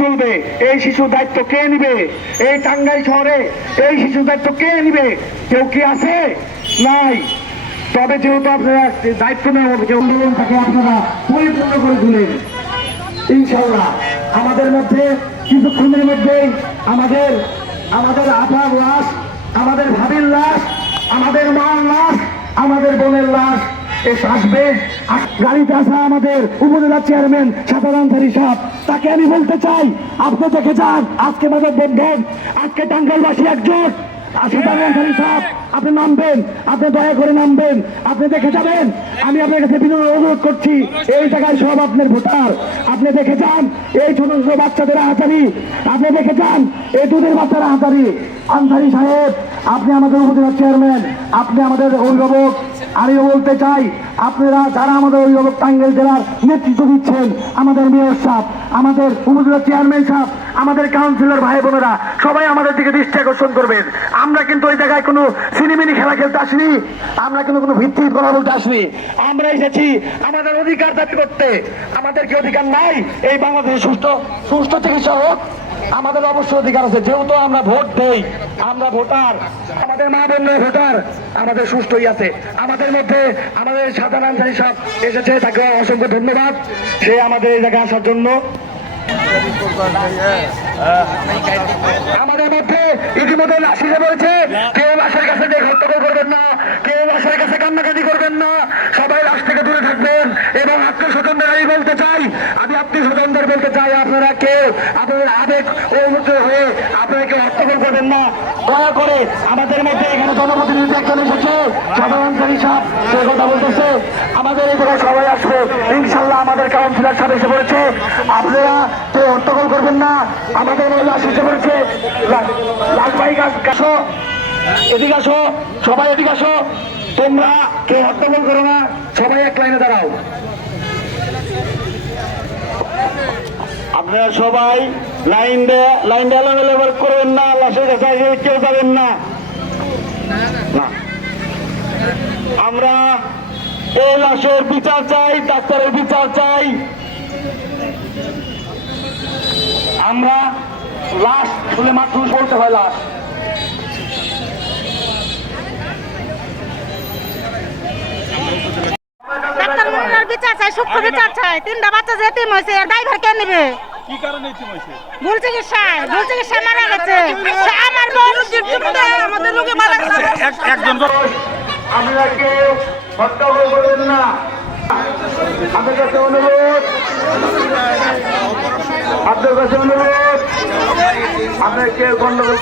চলবে? এই শিশুর দায়িত্ব কে নিবে? এই টাঙ্গাই শহরে এই শিশুর দায়িত্ব কে নিবে? কেউ কি আছে? নাই। তবে যেহেতু আপনারা দায়িত্ব নেওয়ার যে আন্দোলন থাকে, আপনারা পরিপূর্ণ করে দিলেন ইনশাল্লাহ আমাদের মধ্যে কিছুক্ষণের মধ্যেই আমাদের আমাদের আপার লাশ, আমাদের ভাবির লাশ, আমাদের মার লাশ, আমাদের বোনের লাশ এসে আসবে। গাড়িতে আসা আমাদের উপজেলা চেয়ারম্যান, সাধারণ সাহেব, তাকে আমি বলতে চাই, আপনি দেখে যান, আজকে আমাদের বন্ধন আজকে টাঙ্গাইলবাসী একজোট। আপনি নামবেন, আপনি দয়া করে নামবেন, আপনি দেখে যাবেন। আমি আপনার কাছে বিনয় অনুরোধ করছি, এই জায়গায় সব আপনার ভোটার। আপনি দেখে যান, এই ছোট ছোট বাচ্চাদের হাতারি আপনি দেখে যান, এই দুধের বাচ্চারা হাতারি আনসারি সাহেব, আপনি আমাদের উপজেলা চেয়ারম্যান, আপনি আমাদের অভিভাবক। আমিও বলতে চাই, আপনারা যারা আমাদের অভিভাবক টাঙ্গাইল জেলার নেতৃত্ব দিচ্ছেন, আমাদের মেয়র সাহেব, আমাদের উপজেলা চেয়ারম্যান সাহেব, আমাদের কাউন্সিলর ভাই বোনেরা, সবাই আমাদের দিকে দৃষ্টি আকর্ষণ করবেন। আমরা কিন্তু ওই জায়গায় কোনো সিনেমিনি খেলা খেলতে আসিনি, আমরা কিন্তু কোনো ভিত্তি কথা বলতে আসিনি। আমরা এসেছি আমাদের অধিকার দাবি করতে। আমাদের কি অধিকার নাই? এই বাংলাদেশে সুস্থ সুস্থ চিকিৎসা হোক। আমাদের অবশ্যই অধিকার আছে, যেহেতু আমরা ভোট দেই। আমরা ভোটার, আমাদের মা বোন ভোটার, আমাদের সুস্থই আছে। আমাদের মধ্যে আমাদের সাধারণ আনসারি সব এসেছে, তাকে অসংখ্য ধন্যবাদ। সে আমাদের এই জায়গায় আসার জন্য। আমাদের মধ্যে ইতিমধ্যে লাশিসে বলেছে কেউ আসার কাছে দিয়ে হট্টগোল করবেন না কেউ লাশের কাছে কান্নাকাটি করবেন না সবাই লাশ থেকে দূরে থাকবেন এবং আত্মীয় স্বজনদের আমি বলতে চাই, আমি আত্মীয় স্বজনদের বলতে চাই, আপনারা কেউ আপনাদের আবেগ মুহূর্তে হয়ে আপনারা কেউ হট্টগোল করবেন না। দয়া করে আমাদের মধ্যে এখানে জনপ্রতিনিধি একজন এসেছে, সাধারণ সাহেব, সে কথা বলতেছে। আমাদের এই সবাই আসবে। ইনশাল্লাহ আমাদের কাউন্সিলর সাহেব এসে বলেছে আপনারা কেউ হট্টগোল করবেন না। আমাদের মহিলা এসে বলেছে লালবাই গাছ গাছো এদিকে আসো। সবাই এদিকে আসো। তোমরা কেউ হট্টগোল করো না। সবাই এক লাইনে দাঁড়াও। আপনারা সবাই লাইন দিয়ে লাইন দিয়ে এলোমেলো করবেন না, লাশের কাছে কেউ যাবেন না। আমরা এই লাশের বিচার চাই, ডাক্তারের বিচার চাই। আমরা লাশ শুনে মাত্র বলতে হয় লাশ। বিচার চাই সূক্ষ্ম বিচার চাই তিনটা বাচ্চা যে তিন হয়েছে ড্রাইভার কে নেবে? কি কারণে ইতিম হয়েছে? ভুল চিকিৎসায় ভুল চিকিৎসায় মারা গেছে। আমার বোন আমাদের লোকে মারা গেছে একজন কেউ করবেন না? আপনার কাছে অনুরোধ? আপনার কাছে অনুরোধ? আপনার কেউ গন্ডগোল